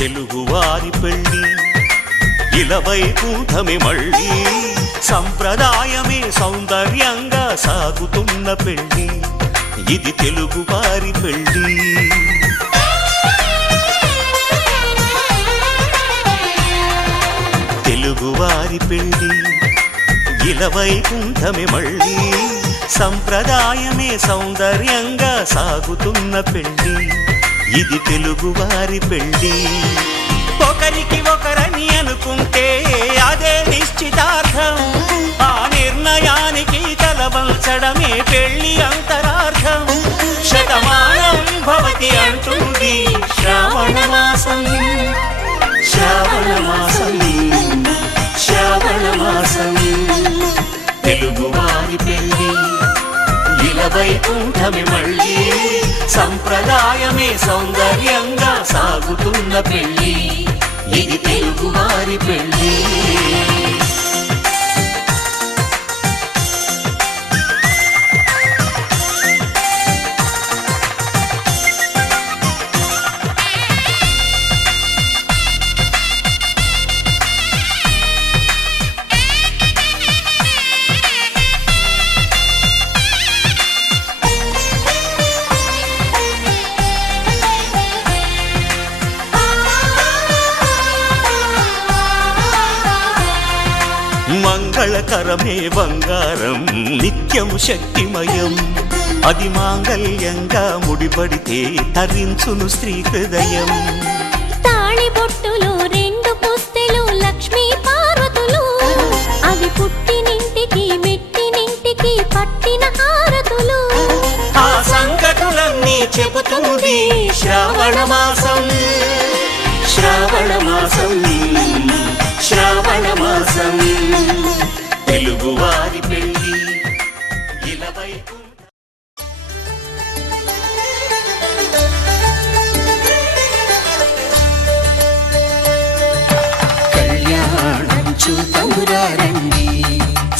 తెలుగువారి పెళ్ళి ఇలవైకుంఠమే మళ్ళీ సంప్రదాయమే సౌందర్యంగా సాగుతున్న పెళ్ళి ఇది తెలుగువారి పెళ్ళి తెలుగువారి పెళ్ళి ఇలవైకుంఠమే మళ్ళీ సంప్రదాయమే సౌందర్యంగా సాగుతున్న పెళ్ళి ఇది తెలుగువారి పెళ్ళి ఒకరికి ఒకరని అనుకుంటే అదే నిశ్చితార్థం ఆ నిర్ణయానికి తలవంచడమే పెళ్ళి అంతరార్థం శతమానం భవతి అంటుంది శ్రావణ మాసం శ్రావణ మాసం శ్రావణ మాసం తెలుగువారి పెళ్ళి ఇలవైకుంఠమే మళ్ళీ సంప్రదాయమే సౌందర్యంగా సాగుతున్న పెళ్ళి ఇది తెలుగువారి పెళ్ళి మంగళకరమే బంగారం నిత్యం శక్తిమయం అది మాంగళ్యంగా ముడిపడితే తరించును స్త్రీ హృదయం తాళి బొట్టులో రెండు పుస్తెలు లక్ష్మీ పార్వతులు అవి పుట్టినింటికి మెట్టినింటికి పట్టిన హారతులు ఆ సంగతులన్నీ చెబుతుంది శ్రావణ మాసం శ్రావణ మాసం శ్రావణ మాసం తెలుగువారి పెళ్ళి ఇలవైకుంఠం కళ్యాణం చూతమురా రండి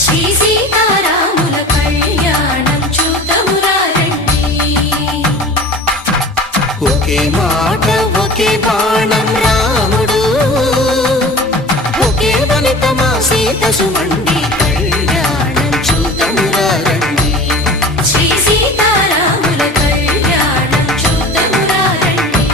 శ్రీ సీతారాముల కళ్యాణం చూతమురా రండి ఒకే మాట ఒకే బాణం రాముడు ఒకే వనిత మా సీత సుమండి కళ్యాణం చూతమురా రండి శ్రీ సీతారాముల కళ్యాణం చూతమురా రండి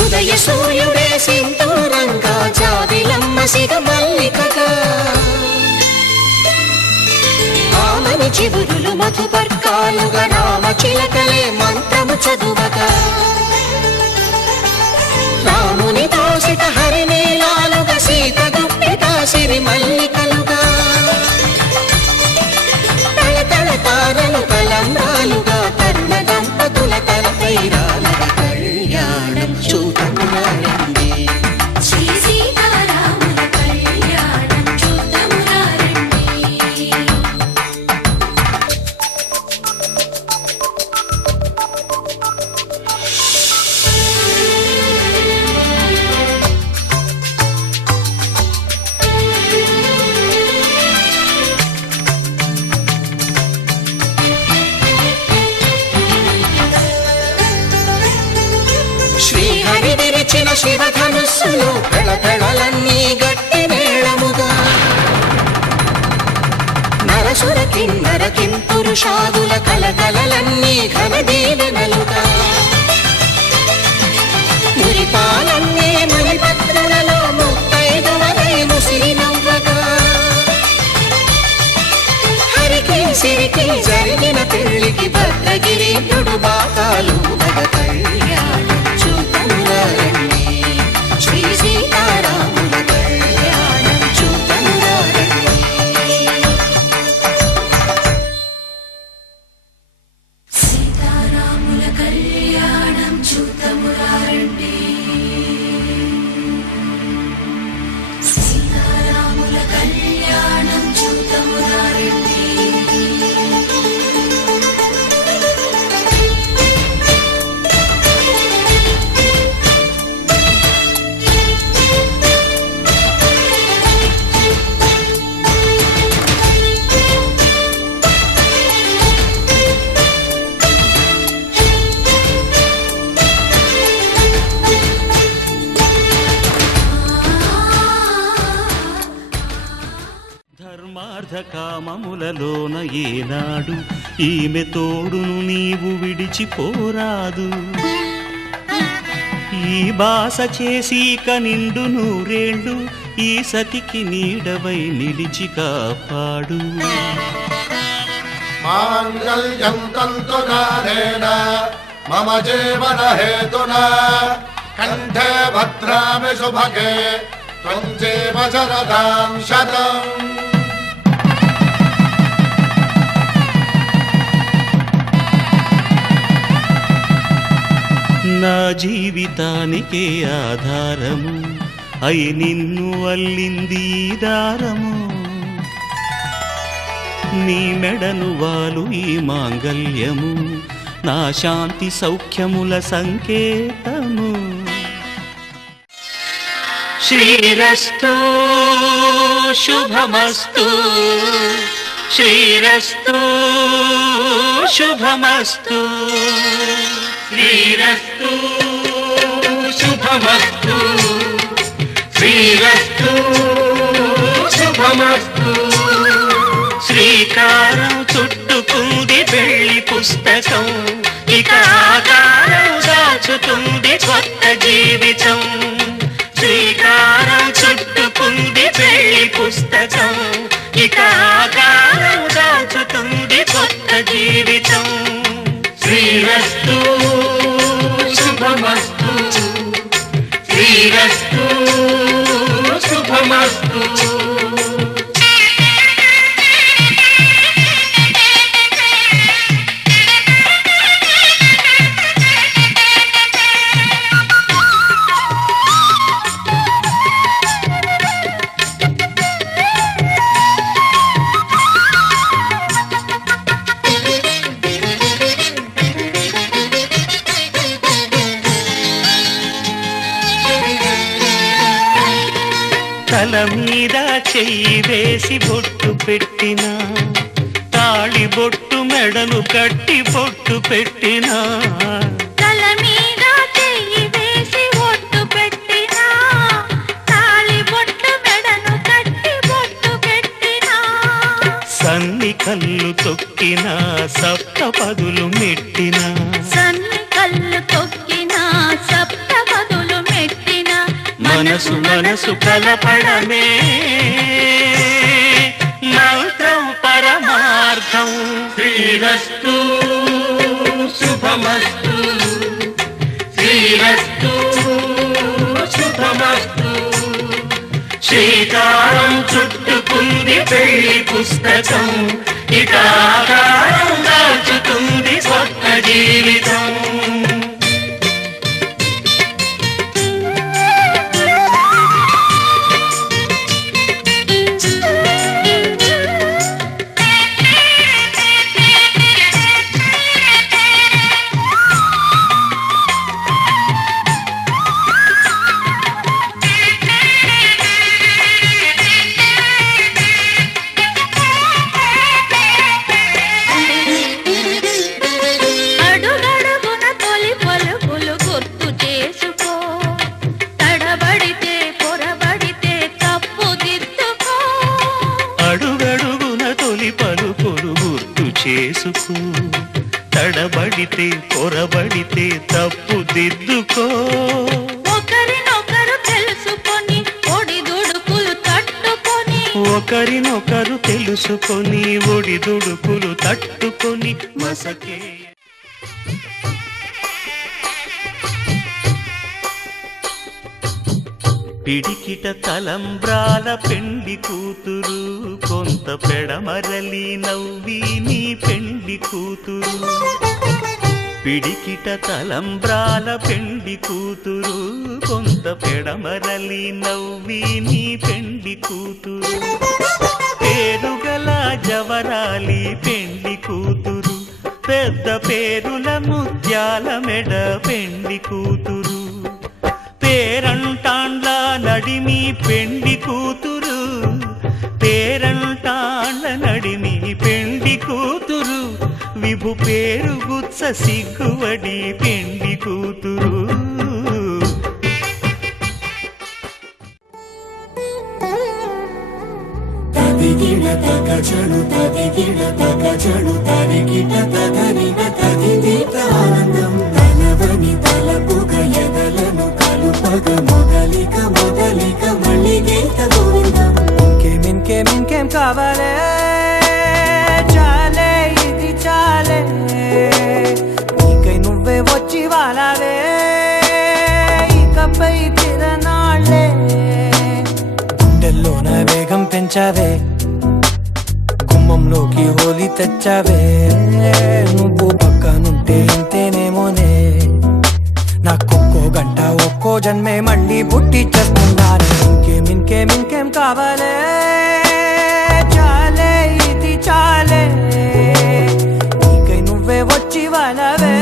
ఉదయ సూర్యుడే సింధూరంగా జాబిలమ్మ సిగ మల్లికగా ఆమని చివురులు మధుపర్కాలుగా రామ చిలకలే మంత్రము చదువగా రాముని దోసిట హరినీలాలుగా సీత గుప్పిట సిరి మల్లికలుగా తళతళ తారలు తలంబ్రాలుగా తరుణ దంపతుల తలపైరాలగా కళ్యాణం చూతమురా రండి శ్రీ సీతారాముల కళ్యాణం చూతమురా రండి శ్రీహరి విరిచిన శివధనుస్సులు పెళపెళలన్నీ గట్టి మేళముగా నరసుర కిన్నర కింపురుషాదుల కలకలలన్నీ ఘన దీవెనలుగా మురిపాలన్నీ మణిపత్రులలో ముత్తైదువలై ముసిరి నవ్వగా హరికి సిరికి జరిగిన పెళ్లికి భద్రగిరీంద్రుడు బాకాలు కళ్యాణం చూతమురా రండి శ్రీ సీతారాముల కళ్యాణం చూతమురా రండి సీతా గ్రామములలోన ఏనాడు ఈమె తోడును నీవు విడిచిపోరాదు. ఈ బాస చేసి కనిండు నూరేళ్ళు ఈ సతికి నీడవై నిలిచి కాపాడు. మాంగళ్యం తంతునానేన మమ జీవన హేతునా కంఠే భద్రామి శుభగే త్వం జీవ శరదాం శతం. నా జీవితానికే ఆధారము అయి నిన్ను అల్లింది ఈ దారము. నీ మెడను వాలు ఈ మాంగల్యము నా శాంతి సౌఖ్యముల సంకేతము. శ్రీరస్తు శుభమస్తు శ్రీరస్తు శుభమస్తు శ్రీరస్తు శుభమస్తు శ్రీరస్తు శుభమస్తు. శ్రీకారం చుట్టుకుంది పెళ్లి పుస్తకం ఇక ఆకారం దాచుతుంది కొత్త జీవితం. శ్రీకారం చుట్టుకుంది పెళ్లి పుస్తకం ఇక ఆకారం దాచుతుంది కొత్త జీవితం. శ్రీరస్తు శుభమస్తు శ్రీరస్తు శుభమస్తు. తల మీద చెయ్యి వేసి బొట్టు పెట్టినా తాళి బొట్టు మెడను కట్టి బొట్టు పెట్టినా తల మీద చెయ్యి వేసి బొట్టు పెట్టినా తాళి బొట్టు మెడను కట్టి బొట్టు పెట్టినా సన్ని కళ్ళు తొక్కినా సప్త పదులు మెట్టినా సన్ని కళ్ళు తొక్కినా సప్త పదులు మెట్టినా మనసు మనసు కలపడమే మంత్రం పరమార్థం. శ్రీరస్తు శుభమస్తు శ్రీరస్తు శుభమస్తు. శ్రీకారం చుట్టుకుంది పెళ్లి పుస్తకం ఇక ఆకారం దాచుతుంది కొత్త జీవితం. చేసుకో తడబడితే పొరబడితే తప్పు దిద్దుకో ఒకరినొకరు తెలుసుకొని ఒడిదుడుకులు తట్టుకొని ఒకరినొకరు తెలుసుకొని ఒడిదుడుకులు తట్టుకొని మసకే పిడికిట తలంబ్రాల పెండి కూతురు కొంత పెడమరలి నవ్వి నీ పెండి కూతురు పిడికిట తలంబ్రాల పెండి కూతురు కొంత పెడమరలి నవ్వి నీ పెండి కూతురు పేరుగల జవరాలి పెండి కూతురు పెద్ద పేరుల ముత్యాల మెడ పెండి కూతురు పేరంటాండ్ల నడిమి పెండి కూతురు పేరంటాండ్ల నడిమి పెండి కూతురు విభు పేరు గుత్స సిగ్గువడి పెండి కూతురు తదిగిన తగ చడు తదిగిడ తగ చడు తరిగిట తగరిన తదిదీత ఆనందం తలవని తలపుగ ఎదలను కలుపగ మొదలిక మొదలిక మళ్ళీ గీత గోవిందం ఇంకేం కావాలే చాలే ఇది చాలే నీకై నువ్వే వచ్చి వాలావే ఇకపై తిరనాళ్ళే గుండెల్లోన వేగం పెంచావే కుమ్మంలోకి హోలీ తెచ్చావే నువ్వు పక్కనుంటే ఇంతేనేమోనే నాకొక్కో గంట ఒక్కో జన్మే మళ్ళీ పుట్టి చేస్తున్నాను ఇంకేం కావాలే చాలే ఇది చాలే నీకై నువ్వే వచ్చి వాళ్ళవే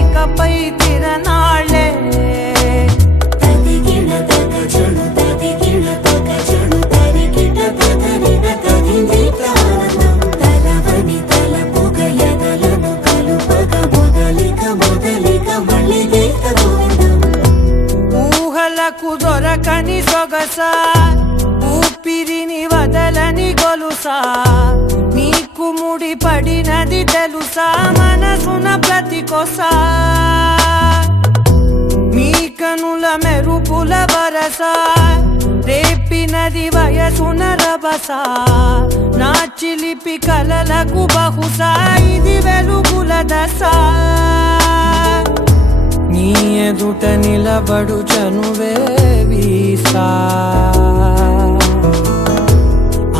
ఇకపై తిరనాళ్ళే తదిగిడ తగ చడు తదిగిడ తగ చడు తరిగిట తగరిన తదిదీత ఆనందం తలవని తలపుగ ఎదలను కలుపగ మొదలిక మొదలిక మళ్ళీ గీత గోవిందం ఊహలకు దొరకని సొగసా ఊపిరిని వదలని గొలుసా నీకు ముడి పడినది తెలుసా మనసున ప్రతి కొసా మీ కనుల మెరుపుల వరస రేపినది వయసున రభస నా చిలిపి కలలకు బహుశా ఇది వెలుగుల దశ నీ ఎదుట నిలబడు చనువే వీసా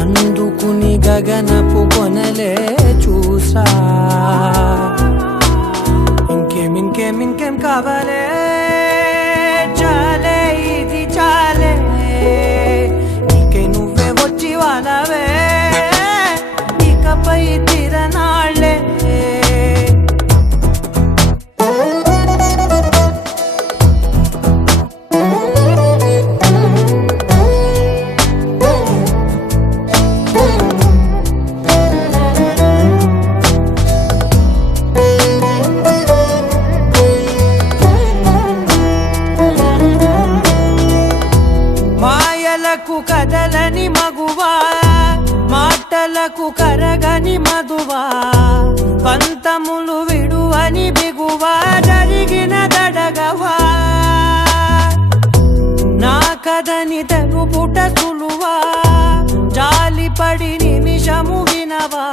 అందుకుని గగనపు కొనలే చూసా ఇంకేం కావాలే చాలే ఇది చాలే నీకై నువ్వే వచ్చి వాళ్ళవే ఇకపై తిరనాళ్ళే మాయలకు కదలని మగువా మాటలకు కరగని మధువా పంతములు విడువని బిగువా జరిగిన దడగవా నా కథని తెలుపుట సులువా జాలిపడి నిమిషము వినవా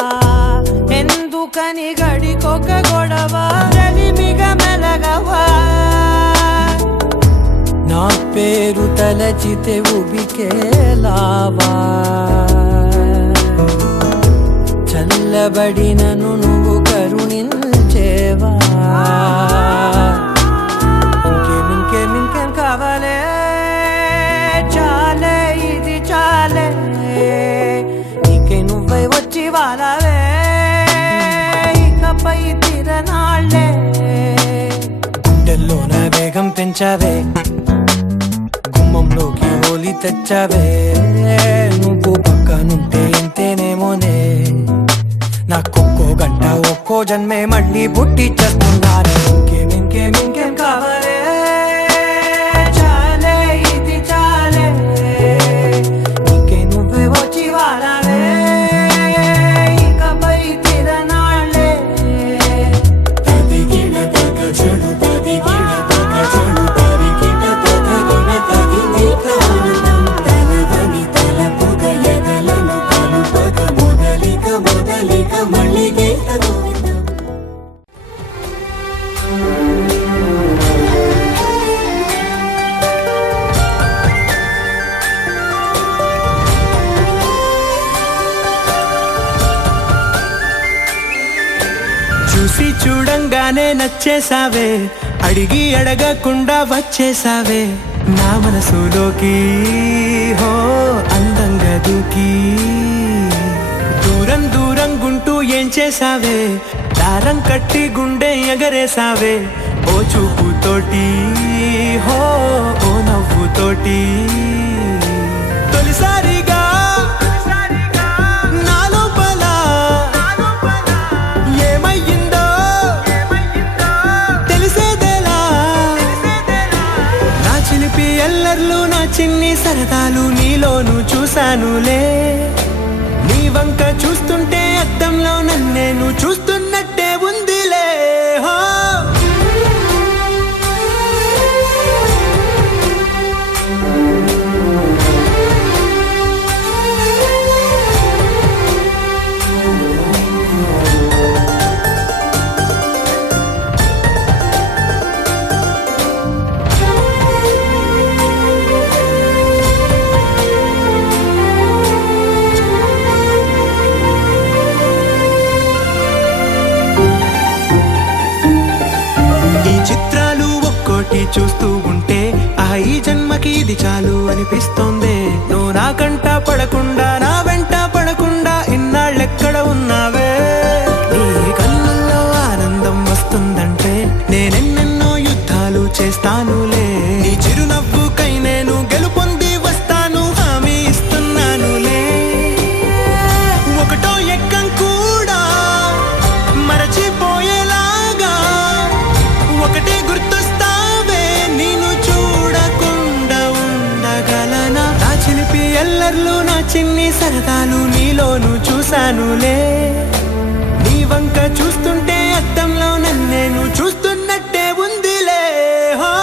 ఎందుకని గడికొక గొడవ రలిమిగ మెలగవా నా పేరు తలచితే ఉబికేలావా చల్లబడినను నువ్వు కరుణించేవా ఇంకేం కావాలే చాలే ఇది చాలే నీకై నువ్వై వచ్చి వాళ్ళవే ఇకపై తిరనాళ్ళే గుండెల్లోన వేగం పెంచావే కుమ్మంలోకి హోలీ తెచ్చావే నువ్వు పక్కనుంటే ఇంతేనేమోనే నాకొక్కో గంట ఒక్కో జన్మే మళ్ళీ పుట్టి చేస్తున్నాను ఇంకేం కావాలే చాలే ఇది చాలే నీకై నువ్వే వచ్చి వాళ్ళవే ఇకపై తిరనాళ్ళే తదిగిడ తగ చడు తదిగిడ తగ చడు తరిగిట తగరిన తదిదీత ఆనందం తలవని తలపుగ ఎదలను కలుపగ మొదలిక మొదలిక మళ్ళీ గీత గోవిందం చూసి చూడంగానే నచ్చేసావే అడిగి అడగకుండా వచ్చేసావే నా మనసులోకి హో అందంగా దూకి దూరం గుంటూ ఏం చేసావే దారం కట్టి గుండె ఎగరేసావే ఓ చూపుతోటి హో ఓ నవ్వుతోటి తొలిసారిగా నా లోపల ఏమయ్యిందో తెలిసేదేలా నా చిలిపి ఎల్లర్లు నా చిన్ని సరదాలు నీలోను చూశానులే వంక చూస్తుంటే అద్దంలో నన్నేను చూస్తున్నట్టే ఉందిలే హో. చూస్తూ ఉంటే ఈ జన్మకి ఇది చాలు అనిపిస్తోంది. నువ్వు నా కంట పడకుండా నా వెంట పడకుండా ఇన్నాళ్ళెక్కడ ఉన్నావే. నీ కళ్ళల్లో ఆనందం వస్తుందంటే నేనెన్నెన్నో యుద్ధాలు చేస్తానులే. నీ చిరునవ్వుకై నేను గెలుపొంది వస్తాను హామీ ఇస్తున్నానులే. ఒకటో ఎక్కం కూడా మరచిపోయేలాగా ఒకటే గుర్తొస్తావే. నేను చూడకుండా ఉండగలనా? నా చిలిపి ఎల్లర్లు నా చిన్ని సరదాలు నీలోను చూశానులే. నీ వంక చూస్తుంటే అద్దంలో నన్నేను చూస్తున్నట్టే ఉందిలే హో.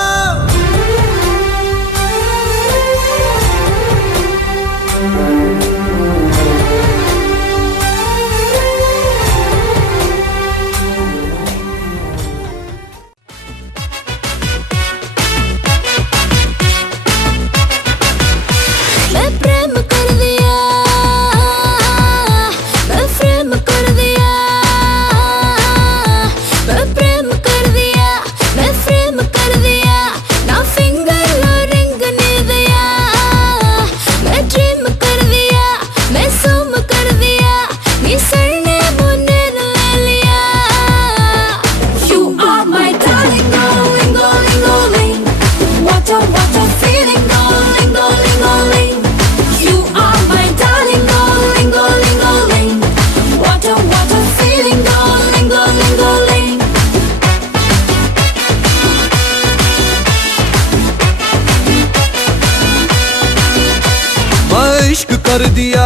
कर दिया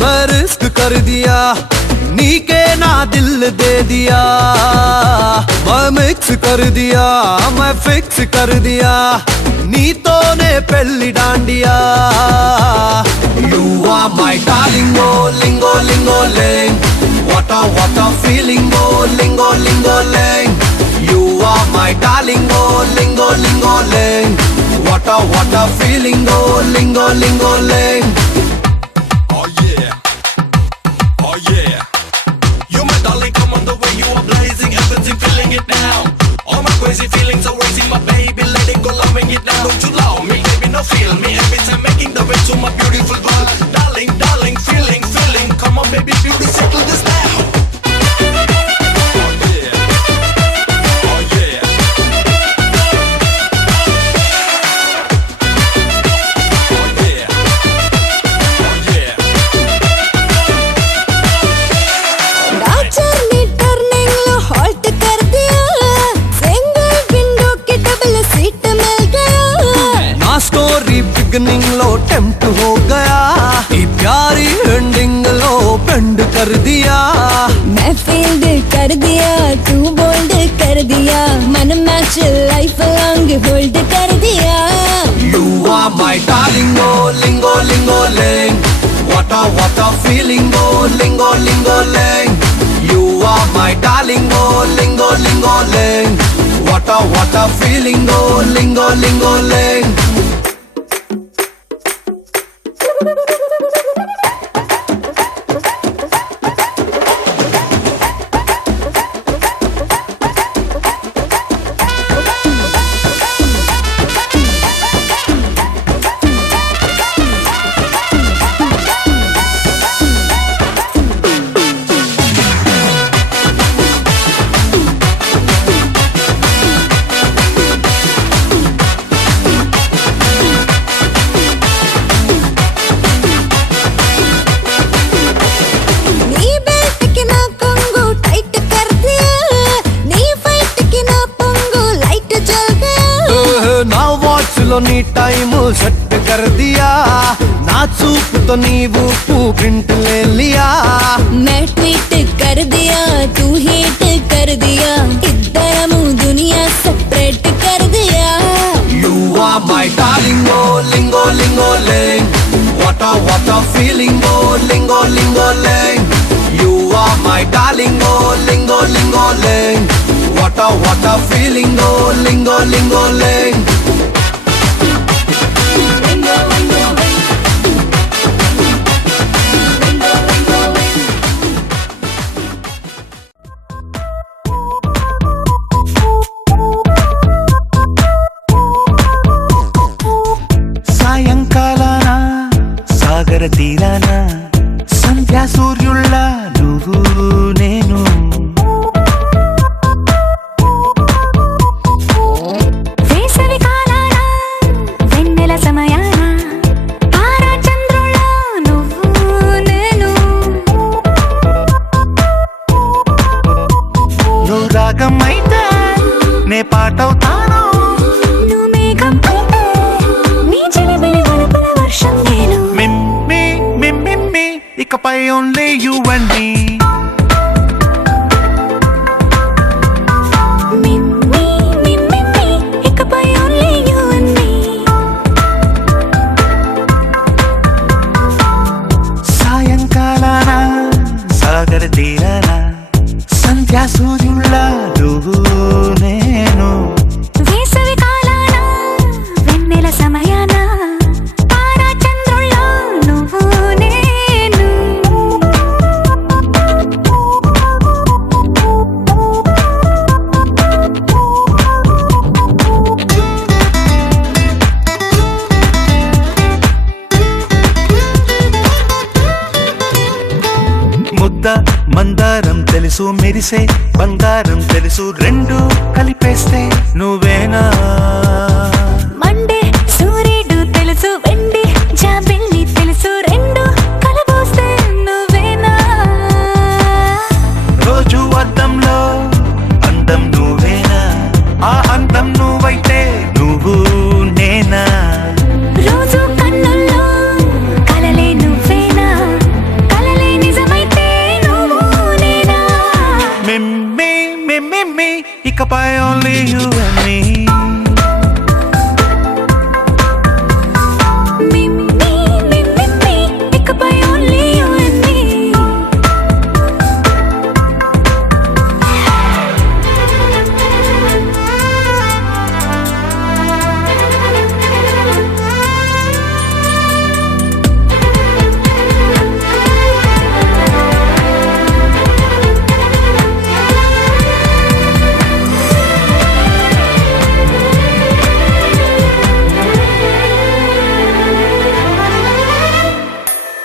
मैं रिस्क कर दिया नीके ना दिल दे दिया मैं मिक्स कर दिया मैं फिक्स कर दिया नीतो ने पेल्ली dandiya You are my darling oh lingo lingo ling What a feeling oh lingo lingo ling You are my darling oh lingo lingo ling What a feeling oh lingo lingo ling Feeling it now. All my crazy feelings are raising my baby. Let it go, loving it now. Don't you love me, baby? No, feel me. Every time making the way to my beautiful world. Darling, darling, feeling, feeling. Come on, baby, beauty, settle this now. Oh yeah. Oh yeah. Oh yeah. Oh yeah. Beginning लो tempt हो गया ये प्यारी ending लो bend कर दिया मैं field कर दिया तू बोल्ड कर दिया मन मैच लाइफ लॉन्ग होल्ड कर दिया You are my darling oh lingo lingo ling What a feeling oh lingo lingo ling You are my darling oh lingo lingo ling What a feeling oh lingo lingo ling knee time set कर दिया ना నా చూపుతో నీవు print లే లియా मैं tweet कर दिया तू हिट कर दिया इधरमू दुनिया सेपरेट कर दिया You are my darling, oh lingo lingo ling. What a feeling, oh lingo lingo ling. You are my darling, oh lingo lingo ling. What a feeling, oh lingo lingo ling. సాయంకాలాన సాగర తీరాన సంధ్యా సూర్యుళ్ళ నువ్వు నేను వేసవి కాలాన వెన్నెల సమయాన తారా చంద్రుల నువ్వు నేను నువ్వు రాగం అయితే నే పాటవుతాను నువ్వు మేఘం అయితే నీ చిలిబిలి వలపుల వర్షం నేను మిమ్మి మిమ్మి ఇకపై ఓన్లీ యు అండ్ మీ మిమ్మి మిమ్మి ఇకపై ఓన్లీ యు అండ్ మీ సాయంకాలాన సాగర తీరాన సంధ్యా సూర్యుళ్ళ నువ్వు నేను వేసవి కాలాన వెన్నెల సమయాన తారా చంద్రుల నువ్వు నేను ముద్ద మందారం తెలుసు మెరిసే బంగారం తెలుసు రెండు కలిపేస్తే నువ్వేనా మండే సూర్యుడు తెలుసు వెండి జాబిల్లి తెలుసు రెండు కలబోస్తే నువ్వేనా రోజు అద్దంలో అందం నువ్వేనా ఆ అందం నువ్వైతే నువ్వు నేనా రోజు కన్నుల్లో కలలే నువ్వేనా కలలే నిజమైతే నువ్వు నేనా మిమ్మి మిమ్మి ఇకపై ఓన్లీ యు అండ్ మీ మిమ్మి మిమ్మి ఇకపై ఓన్లీ యు అండ్ మీ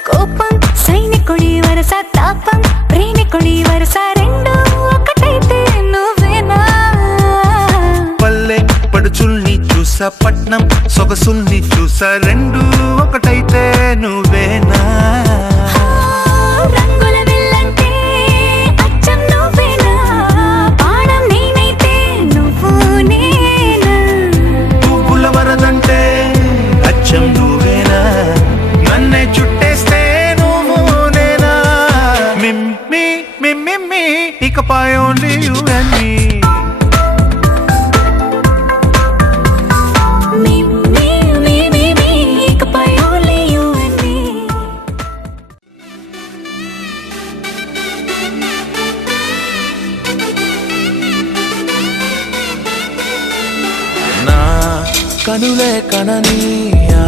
కోపం సైనికుడి వరస తాపం ప్రేమికుడి వరస రెండు ఒకటైతే నువ్వేనా పల్లె పడుచుల్ని చూసా పట్నం సొగసుల్ని చూసా రెండు ఒకటైతే నువ్వేనా రంగుల వెళ్ళంటే అచ్చం నువ్వేనా పాడం నేనైతే నువ్వు నేనా పువ్వుల వరదంటే అచ్చం నువ్వేనా నన్నే చుట్టేస్తే నువ్వు నేనా మిమ్మి మిమ్మి ఇకపై ఓన్లీ యు అండ్ మీ మిమ్మి మిమ్మి ఇకపై ఓన్లీ యు అండ్ మీ నా కనులే కననీయా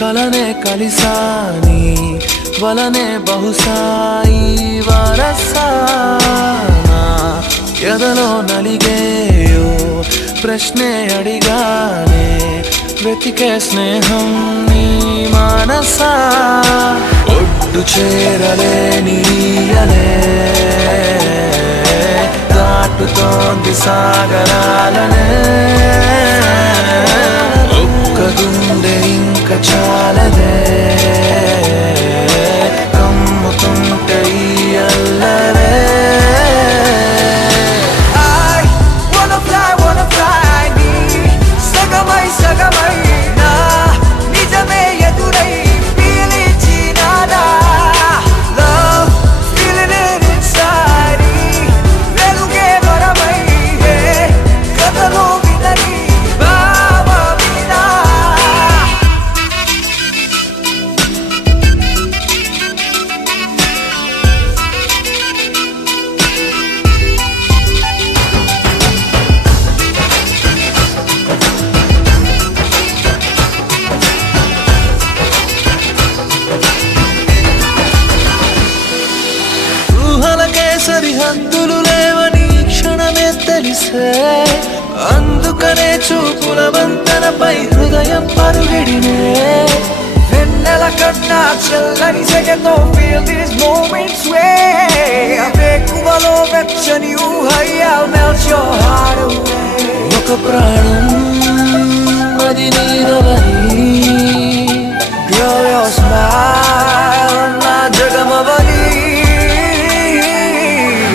కలనే కలిసాని వలనే బహుశాయి వరసానా ఎదలో నలిగేయో ప్రశ్నే అడిగానే వెతికే స్నేహం నీ మనసా ఒడ్డు చేరలేనియలే దాటుతోంది సాగరాలనే ఒక్క గుండె ఇంక చాలదే కమ్ముతుంటే ఈ అల్లరే wanna fly నీ సగమై నా నిజమే ఎదురై హద్దులు లేవని ఈ క్షణమే తెలిసే అందుకనే చూపుల వంతెనపై హృదయం పరుగిడినే వెన్నెల కన్నా చల్లని సెగతో feel these moments way వేకువలో వెచ్చని ఊహై I'll melt your heart away ఒక ప్రాణం అది నీదవని Girl your smile నా జగమవని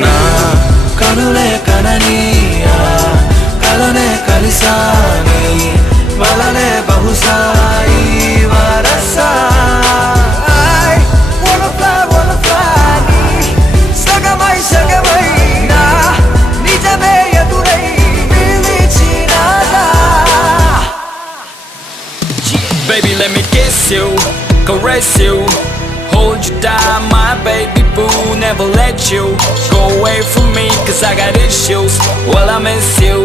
నా కనులే కనని కలనే కలిసాని వలనే బహుశా ఈ వరసా I wanna fly నీ సగమై సగమై నా నిజమే ఎదురై పిలిచినాదా Baby, let me kiss you, caress you, hold you down, my baby boo. Never let you go away from me, cause I got issues. Well, I miss you,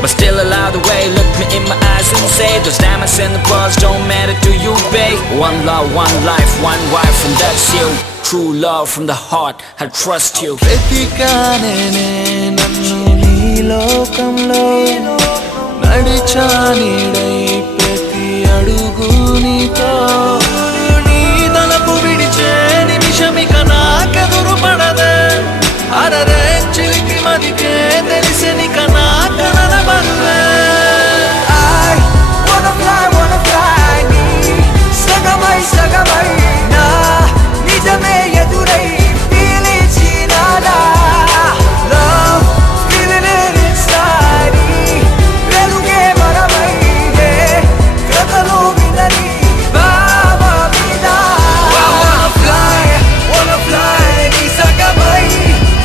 but still allow the way. Look me in my eyes and say those diamonds and the pearls don't matter to you, babe. One love, one life, one wife, and that's you. True love from the heart, I trust you. వెతికానే నన్ను నీ లోకంలో నడిచానిడై ప్రతి అడుగు నీతో నీ తలపు విడిచే నిమిషమిక నాకెదురు పడదే అరరే చిలికి మదికే తెలిసెనిక నా కనల బరువే I wanna fly నీ సగమై సగమై నా నిజమే ఎదురై పిలిచినాదా Love feeling it inside వెలుగే మరమై కథలో వినని బావ మీద wanna fly నీ సగమై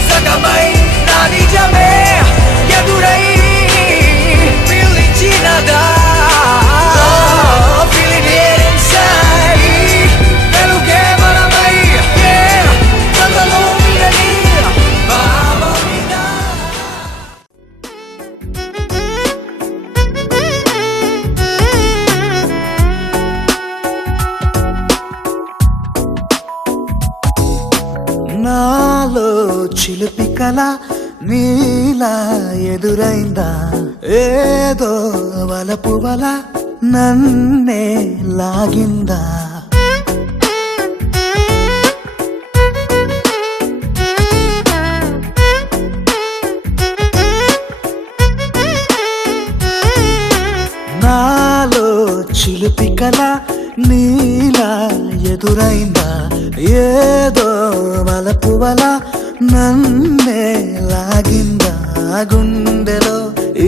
సగమై నా నిజమే ఎదురై పిలిచినాదా Feeling it inside వెలుగే మరమై కథలో వినని బావ మీద నాలో చిలిపి కల నీలా ఎదురైందా ఏదో వలపు వల నన్నే లాగిందా నాలో చిలిపి కల నీలా ఎదురైందా ఏదో వలపు వల నన్నే లాగిందా గుండెలో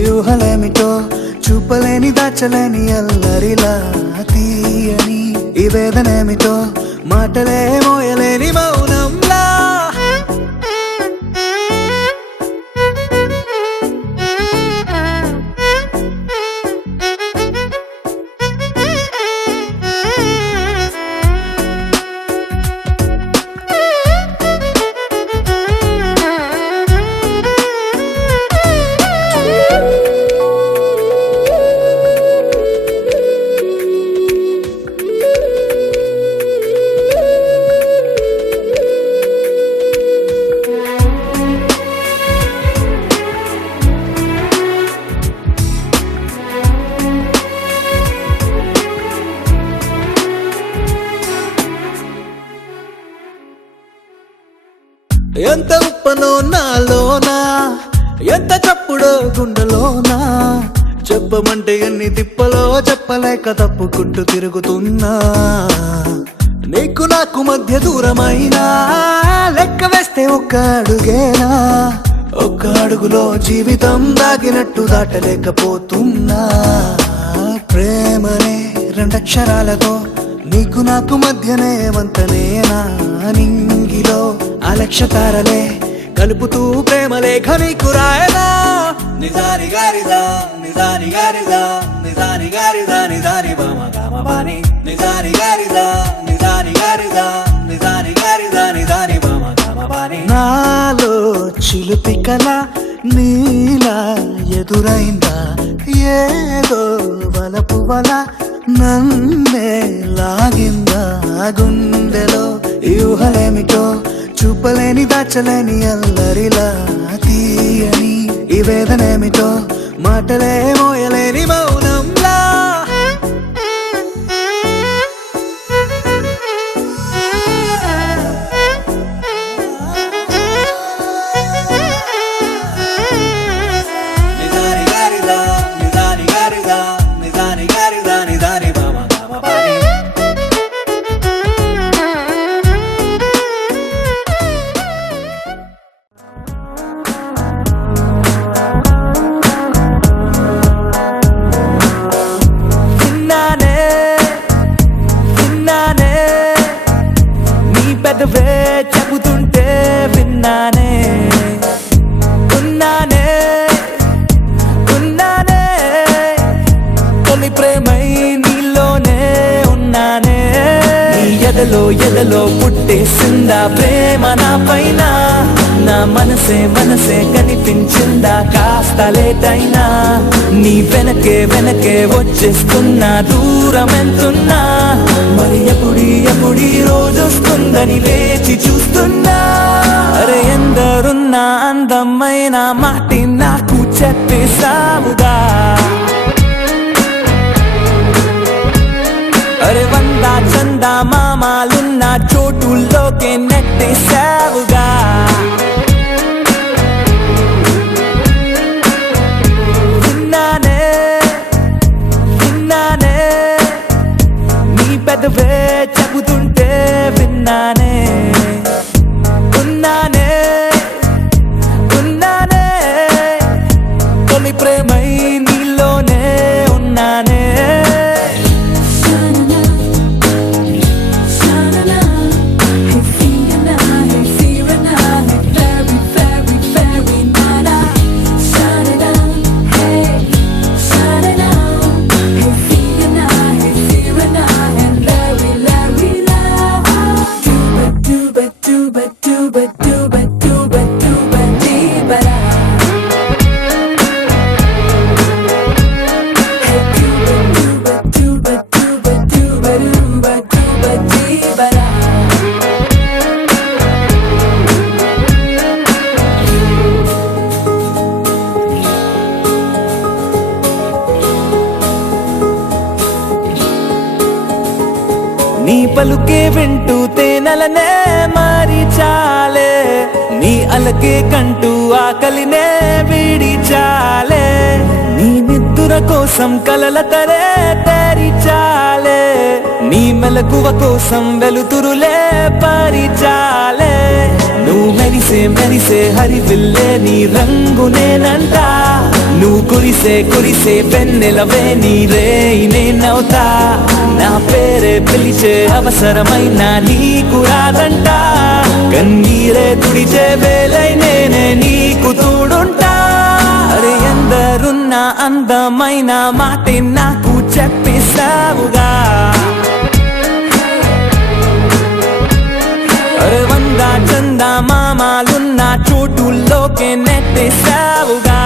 ఊహలేమిటో చూపలేని దాచలేని అల్లరిలా తీయని ఈ వేదనేమిటో మాటలే మోయలేని మౌనంలా ఎంత ఉప్పనో నాలోనా ఎంత చప్పుడో గుండెలోనా చెప్పమంటే ఎన్ని తిప్పలో చెప్పలేక తప్పుకుంటూ తిరుగుతున్నా నీకు నాకు మధ్య దూరమైనా లెక్క వేస్తే ఒక్క అడుగేనా ఒక్క అడుగులో జీవితం దాగినట్టు దాటలేకపోతున్నా ప్రేమనే రెండక్షరాలతో నీకు నాకు మధ్యనే వంతనేనా నింగిలో అలక్ష్య తారలే కలుపుతూ ప్రేమ లేఖ నీకు రాయనా నిజాని గారిదా నిజాని గారిదా నిజాని గారిదా నిజాని బామ గామ బాని నిజాని గారిదా నిజాని గారిదా నిజాని గారిదా నిజాని బామ గామ బాని నాలో చిలిపి కల నీలా ఎదురైందా ఏదో వలపు వల నన్నే లాగిందా గుండెలో ఊహలేమిటో చూపలేని దాచలేని అల్లరిలా తీయని ఈ వేదనేమిటో మాటలే మోయలేని మౌనంలా పెదవే చెబుతుంటే విన్నానే ఉన్నానే ఉన్నానే తొలి ప్రేమై నీలోనే ఉన్నానే నీ ఎదలో పుట్టేసిందా ప్రేమ నా పైన నా మనసే కనిపించిందా కాస్త లేటైనా నీ వెనకే వచ్చేస్తున్నా దూరం ఎంతున్నా మరి ఎప్పుడీ రోజొస్తుందని వేచి చూస్తున్నా అరే ఎందరున్నా అందమైన మాటి నాకు చెప్పేసావుగా అరే వందా చందా మామాలున్న చోటుల్లోకే నెట్టేసావుగా విన్నానే నీ పెదవే చెబుతుంటే విన్నానే ఉన్నానే తొలి ప్రేమై నీలోనే ఉన్నానే నీ పలుకే వింటూ తేనెలనే మారి చాలే నీ అలకే కంటూ ఆకలినే వీడి చాలే నీ నిద్దుర కోసం కలల తరే తేరి చాలే నీ మెలకువ కోసం వెలుతురులే పరిచాలే నువ్వు మెరిసే హరివిల్లే నీ రంగు నేనంట నువ్వు కురిసే పెన్నెలవే నీ రేయి నేనవుతా నా పేరే పిలిచే అవసరమైన నీకు రాదంట కన్నీరే తుడిచే వేలై నేనే నీకు తోడుంటా అరే ఎందరున్న అందమైన మాటే నాకు చెప్పేసావుగా అరే వందా చందా మామాలున్న చోటుల్లోకే నెట్టేసావుగా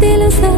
తెలుసా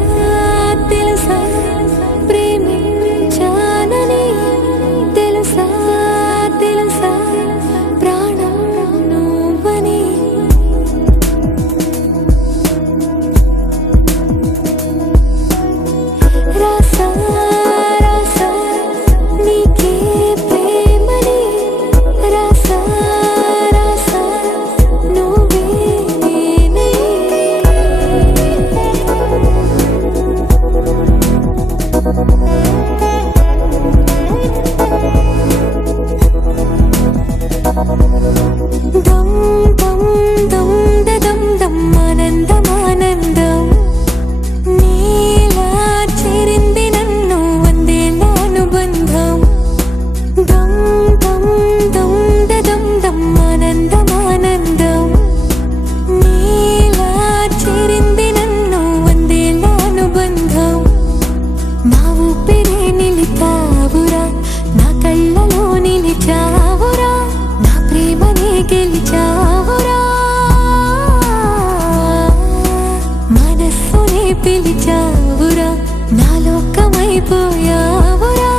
పిలిచావురా నా లోకమైపోయావురా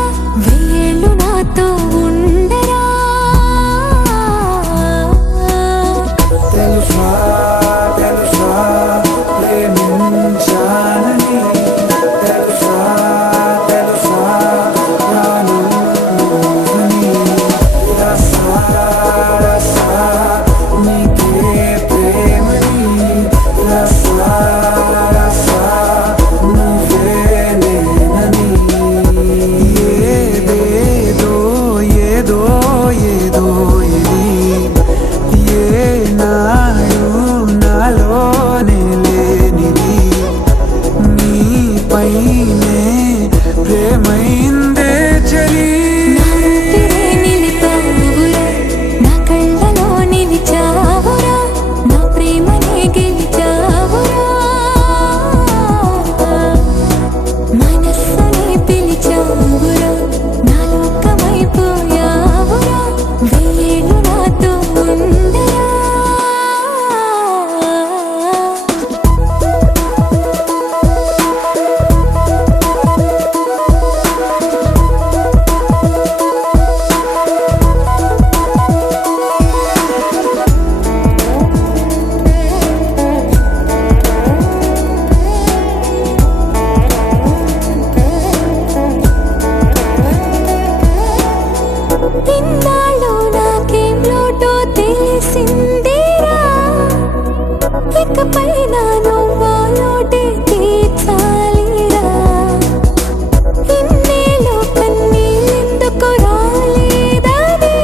వెయ్యేళ్ళు నాతో ఉండరా తెలుసా తెలుసా ప్రేమించాలని తెలుసా తెలుసా ప్రాణమని రసా రసా నీకే ప్రేమని రసా రసా నువ్వే నేనని ఏదేదో ఏదో ఏదో ఇది ఏనాడు నాలోనే లేనిది నీపైనే ప్రేమైందే చలి నిలిపావురా నా కళ్ళలో నిలిచావురా నా ప్రేమనే గెలిచావురా మనస్సునే పిలిచావురా నా లోకమైపోయావురా వెయ్యేళ్ళు నాతో ఉండరా ఇన్నాళ్ళు నాకేం లోటో తెలిసిందిరా ఇకపై నాను లోటే తీర్చాలిరా ఇన్నేళ్ళు కన్నీళ్ళెందుకు రాలేదని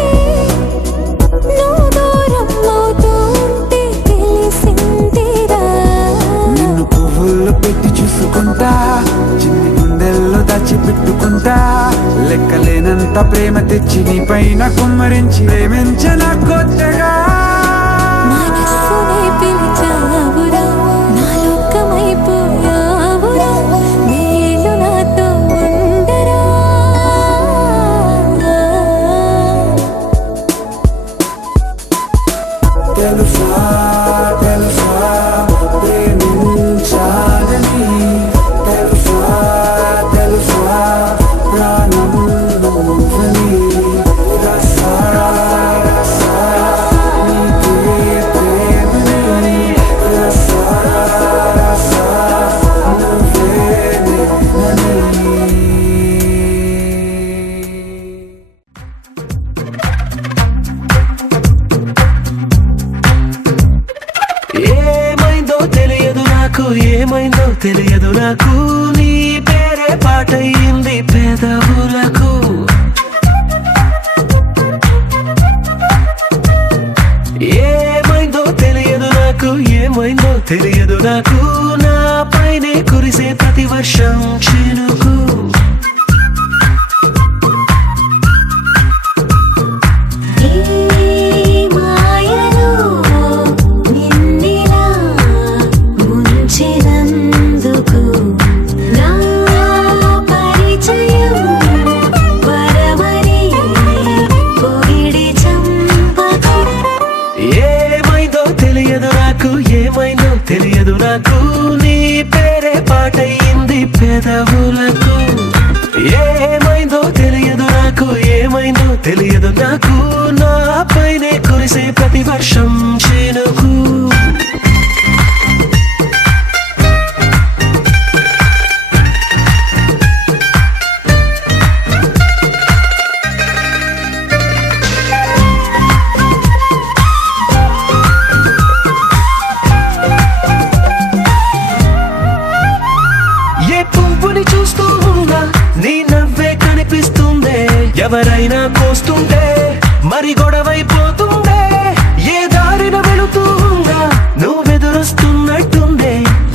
నువ్వు దూరం అవుతూ ఉంటే తెలిసిందిరా నిన్ను పువ్వుల్లో పెట్టి చూసుకుంటా చిన్ని గుండెల్లో దాచిపెట్టుకుంటా లెక్కలేనంత ప్రేమ తెచ్చి నీ పైన కుమ్మరించి ప్రేమించన కొత్తగా మనస్సునే పిలిచావురా నా లోకమైపోయావురా వెయ్యేళ్ళు నాతో ఉండరా తెలుసా తెలుసా ప్రేమించాలని తెలుసా తెలుసా ప్రాణం నువ్వని రసా రసా నీకే ప్రేమని రసా రసా నువ్వే నేనని ఏమైందో తెలియదు నాకు ఏమైందో తెలియదు నాకు నీ పేరే పాటయింది పెదవులకు ఏమైందో తెలియదు నాకు ఏమైందో తెలియదు నాకు నా పైనే కురిసే ప్రతి వర్షం చినుకు మాయలో నిన్నిలా ముంచినందుకు నా పరిచయం వరమని పొగిడి చంపకు ఏమైందో తెలియదు నాకు ఏమైందో తెలియదు నాకు నీ పేరే పాటయింది పెదవులకు ఏమైందో తెలియదు నాకు ఏమైందో తెలియదు నాకు నా పైనే కురిసే ప్రతి వర్షం చినుకు ఏ పువ్వుని చూస్తూ ఉన్నా నీ నవ్వే కనిపిస్తుందే ఎవరైనా కోస్తుంటే మరి గొడవైపోతుందే ఏ దారిన వెళుతూ ఉన్నా నువ్వెదురొస్తున్నట్టుందే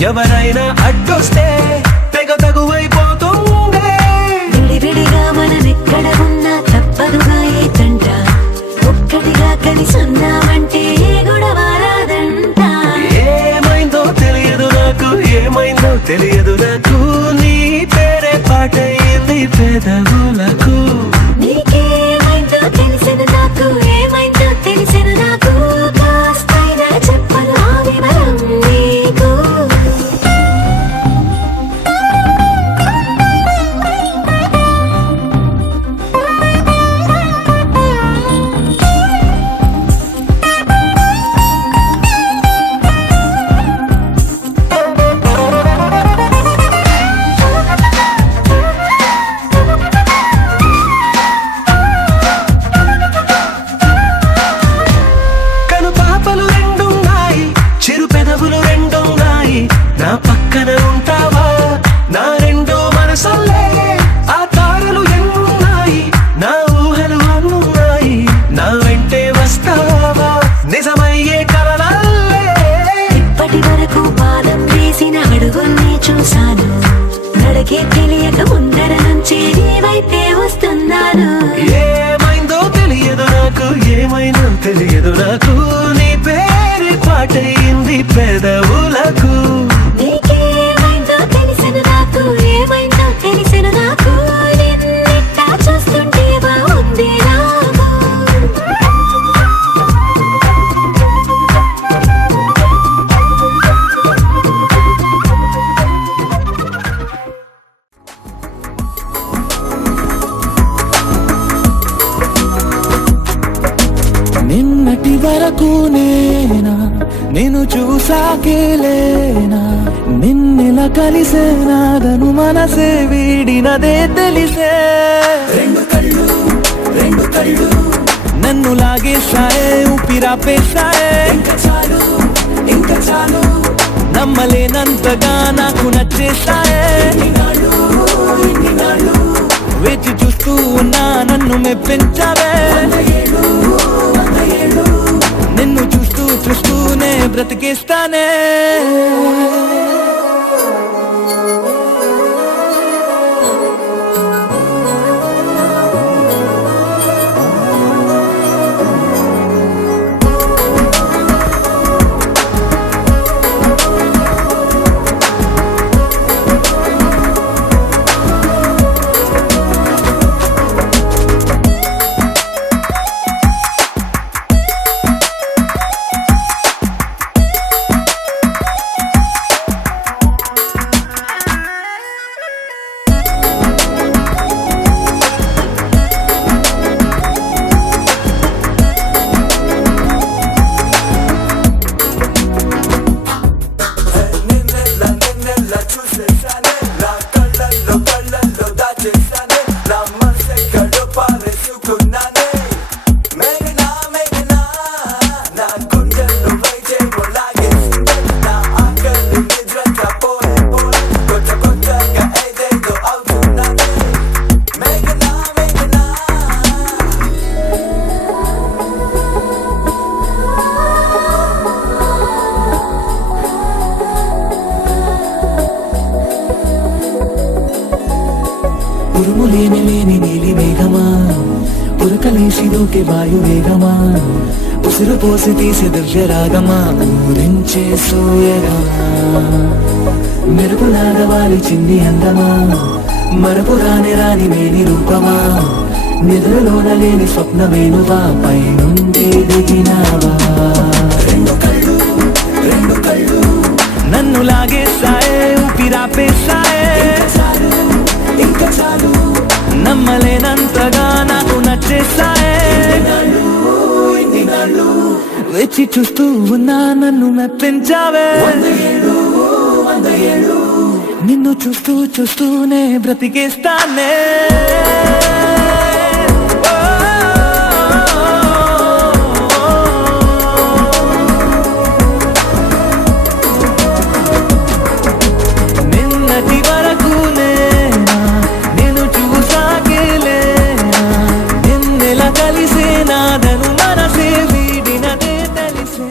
ఎవరైనా అడ్డొస్తే తెగ తగువైపోతుందే విడివిడిగా మనమెక్కడ ఉన్నా తప్పదుగా ఏ తంట ఒక్కటిగా కలిసి ఉన్నామంటే గొడవ రాదంట ఏమైందో తెలియదు నాకు ఏమైందో తెలియదు నాకు నీ పేరే పాటయింది పెదవులకు నీకేమైందో తెలిసిన నాకు ఏమైందో తెలిసిన నాకు కాస్తైనా చెప్పను ఆ వివరం నీకు నేనా నేను చూసాకేలేనా నిన్నెలా కలిసేనాదను మనసే వీడినదే తెలిసే రెండు కళ్ళు నన్ను లాగేశాయే ఊపిరాపేశాయే ఇంకా చాలు నమ్మలేనంతగా నాకు నచ్చేశాయే వేచి చూస్తూ ఉన్నా నన్ను మెప్పించావే నిన్ను చూస్తూనే బ్రతికేస్తానే ఉరుము లేని నీలి మేఘమా ఉరకలేసి దూకే వాయు వేగమా ఉసురు పోసి తీసి దివ్య రాగమా ఊరించే సూయగమా మెరుపులాగా వాలి చింది అందమా మరపు రాని మేని రూపమా నిద్రలోన లేని స్వప్నమేనువా పై నుండి దిగినావా రెండు కళ్ళు నన్ను లాగేశాయే ఊపిరాపేశాయే ఇంకా చాలు నమ్మలేనంతగా నాకు నచ్చేశాయే వేచి చూస్తూ ఉన్నా నన్ను మెప్పించావే నిన్ను చూస్తూనే బ్రతికేస్తానే నిన్నటి వరకు నేను చూసాకేలేనా నిన్నెలా కలిసేనాదను మనసే వీడినదే తెలిసే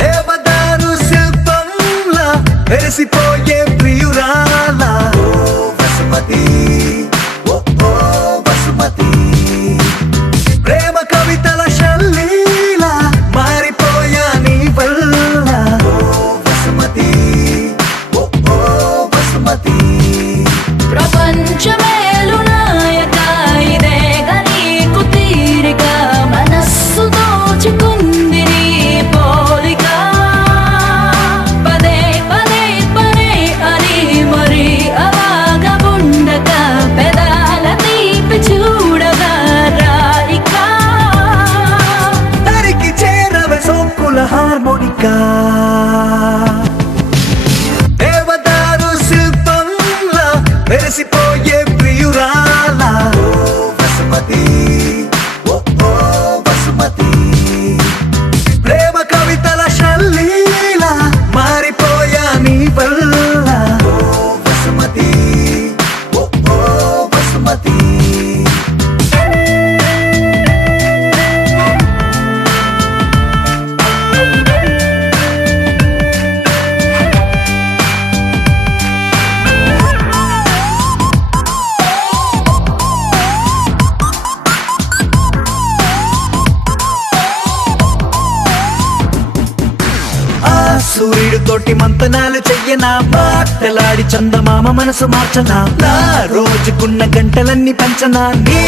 దేవదారు శిల్పంలా వెలిసిపోయే ప్రియురాలా ఓ వసుమతి ఓ వసుమతి ప్రేమ కవితల శల్లీలా మారిపోయా నీ వల్ల ఓ వసుమతి ఓ వసుమతి ప్రపంచమేలు నాయక ఇదేగ నీకు తీరిక మనస్సు దోచుకుంది నీ పోలిక పదే అని మరి అవాగబుండక పెదాల తీపి చూడగా రాయిక తరికి చేరవే సోంకుల హార్మోనికా దేవదారు శిల్పంలా వెలిసిపోయే ప్రియురాలా ఓ వసుమతి ఓ వసుమతి ప్రేమ కవితల శల్లీలా మారిపోయా నీ వల్ల ఓ వసుమతి ఓ వసుమతి సూర్యుడు తోటి మంతనాలు చెయ్యనా మాటలాడి చందమామ మనసు మార్చనా నా రోజుకున్న గంటలన్నీ పంచనా నీ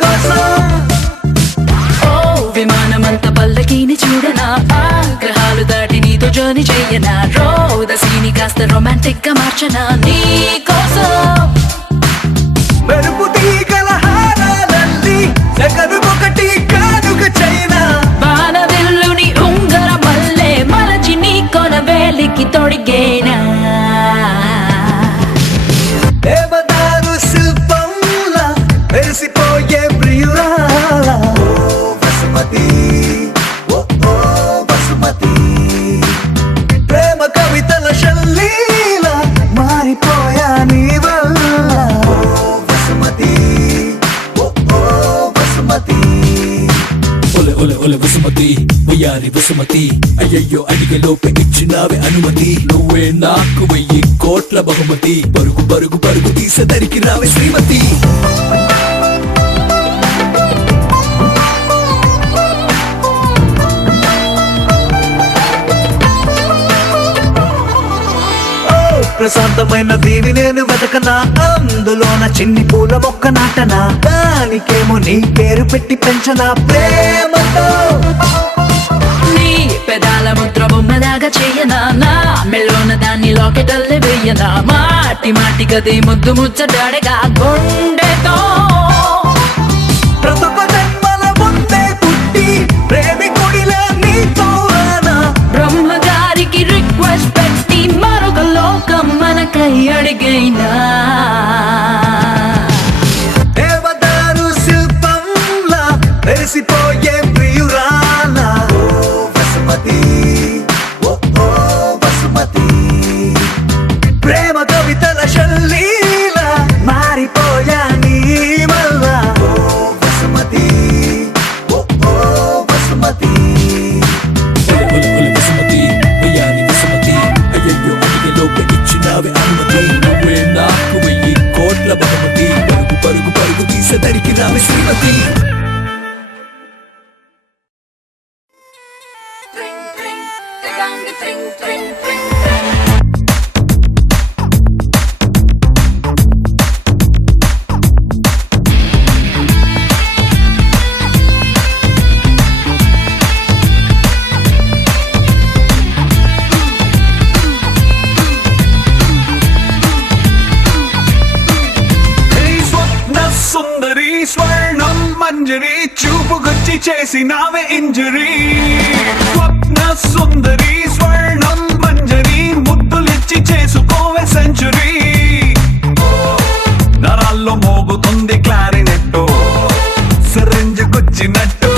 కోసం ఓ విమానమంత కొత్త పల్లకీని చూడనా గ్రహాలు దాటి నీతో జర్నీ చెయ్యనా రోదసీని కాస్త రొమాంటిక్ గా మార్చనా నీ కోసం మెరుపు తీగల హారాలల్లి జగనుకొకటి కానుక చైనా బాణవిల్లుని ఉంగర మల్లె మలచి నీ కొన వేలికి తొడిగేనా దేవదారు శిల్పంలా మెరిసిపోయే ప్రియురాల వసుమతి ఓ వసుమతి ప్రేమ కవితల శల్లీల మారిపోయా నీ వల్ల వసుమతి ఓ వసుమతి ఒలె ఒలె ఒలె వసుమతి వయ్యారి వసుమతి అయ్యయ్యో అడిగే లోపే ఇచ్చినావే అనుమతి నువ్వే నాకు 1000 కోట్ల బహుమతి పరుగు పరుగు పరుగు తీసేదరికి రావే శ్రీమతి ప్రశాంతమైన దీని నేను వెతకనా అందులోన చిన్ని పూల మొక్క నాటనా దానికేమో నీ పేరు పెట్టి పెంచనా ప్రేమతో నీ పెదాల ముద్ర బొమ్మలాగా చెయ్యనా నా మెల్లోన దాన్ని లాకెటల్లే వెయ్యనా మాటి మాటి గది ముద్దు ముచ్చడాడగా గుండెతో ప్రతొక జన్మల ముందే పుట్టి ప్రేమికుడిలా నీతో రానా బ్రహ్మగారికి రిక్వెస్ట్ పెట్టి మరొక లోకం మనకై అడిగైనా దేవదారు శిల్పంలా మెరిసిపోయే ప్రియురాల వసుమతి ఓ వసుమతి ప్రేమ కవితల శల్లీల మారిపోయా నీ వల్ల వసుమతి ఓ వసుమతి ఒలె ఒలె ఒలె వసుమతి వయ్యారి వసుమతి అయ్యయ్యో అడిగే లోపే ఇచ్చినావే అనుమతి నువ్వే నాకు 1000 కోట్ల బహుమతి పరుగు పరుగు పరుగు తీసేదరికి రావే శ్రీమతి స్వప్న సుందరి స్వర్ణం మంజరి చూపుకొచ్చి చేసినావే ఇంజరీ స్వప్న సుందరి స్వర్ణం మంజరి ముద్దులిచ్చి చేసుకోవే సెంచురీ నరాల్లో మోగుతుంది క్లారినెట్టు సిరింజుకొచ్చినట్టు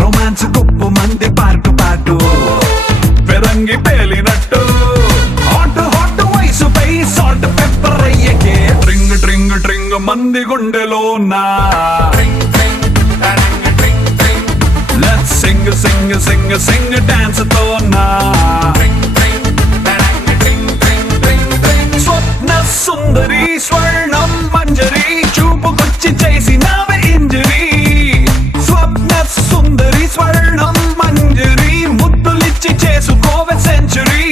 రొమాన్స్ కుప్పు మంది పాటు పాటు పెరంగి పేలినట్టు హాట్ హాట్ వయసుపై సాల్ట్ పెప్పర్ అయ్యకే డ్రింగ్ డ్రింగ్ డ్రింగ్ మంది గుండెలో నా లెట్స్ సింగ్ సింగ్ సింగ్ సింగ్ డాన్స్ తో నా స్వప్న సుందరి స్వర్ణం మంజరి చూపుకొచ్చి చేసినావే ఇంజరీ స్వప్న సుందరి స్వర్ణం మంజరి ముద్దులిచ్చి చేసుకోవే సెంచురీ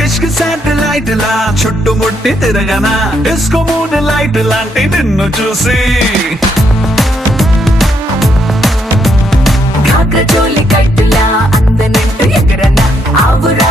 ఇష్క్ శాటిలైట్ లా చుట్టుముట్టి తిరగనా డిస్కో మూన్ లైట్ లాంటి నిన్ను చూసి కాకచోలి కైటులా అందనంటూ ఎగరనా ఆవుర